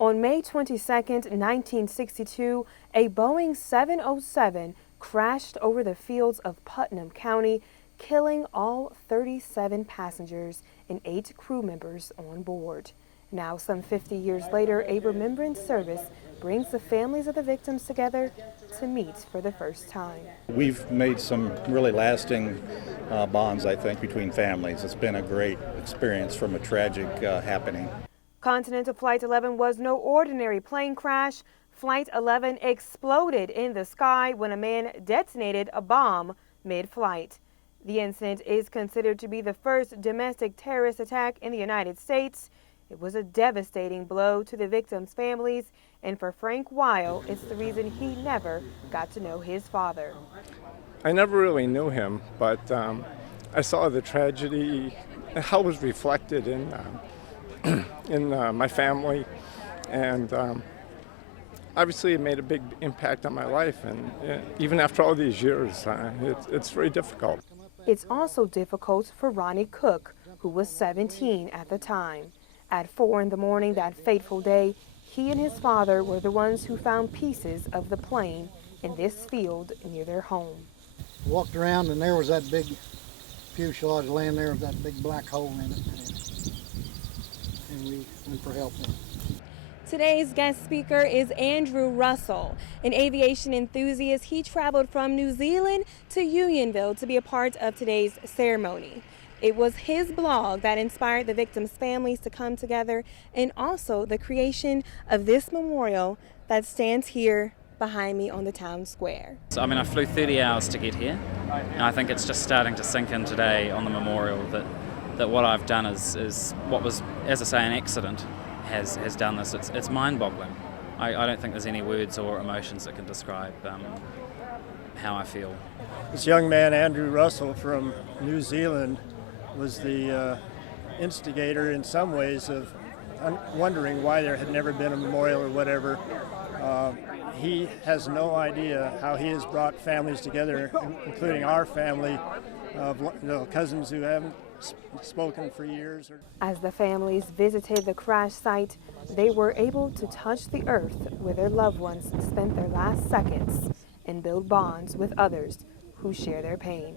On May 22, 1962, a Boeing 707 crashed over the fields of Putnam County, killing all 37 passengers and 8 crew members on board. Now, some 50 years later, a remembrance service brings the families of the victims together to meet for the first time. We've made some really lasting bonds, I think, between families. It's been a great experience from a tragic happening. Continental Flight 11 was no ordinary plane crash. Flight 11 exploded in the sky when a man detonated a bomb mid-flight. The incident is considered to be the first domestic terrorist attack in the United States. It was a devastating blow to the victims' families, and for Frank Weil, it's the reason he never got to know his father. I never really knew him, but I saw the tragedy, how it was reflected in my family, and obviously it made a big impact on my life, and even after all these years, it's very difficult. It's also difficult for Ronnie Cook, who was 17 at the time. At 4 in the morning that fateful day, he and his father were the ones who found pieces of the plane in this field near their home. Walked around and there was that big fuselage laying there with that big black hole in it. And we went for help then. Today's guest speaker is Andrew Russell, an aviation enthusiast. He traveled from New Zealand to Unionville to be a part of today's ceremony. It was his blog that inspired the victims' families to come together, and also the creation of this memorial that stands here behind me on the town square. So, I flew 30 hours to get here, and I think it's just starting to sink in today on the memorial that what I've done is what was, as I say, an accident has done this. It's mind-boggling. I don't think there's any words or emotions that can describe how I feel. This young man, Andrew Russell from New Zealand, was the instigator in some ways of wondering why there had never been a memorial or whatever. He has no idea how he has brought families together, including our family of cousins who haven't spoken for years. As the families visited the crash site, they were able to touch the earth where their loved ones spent their last seconds and build bonds with others who share their pain.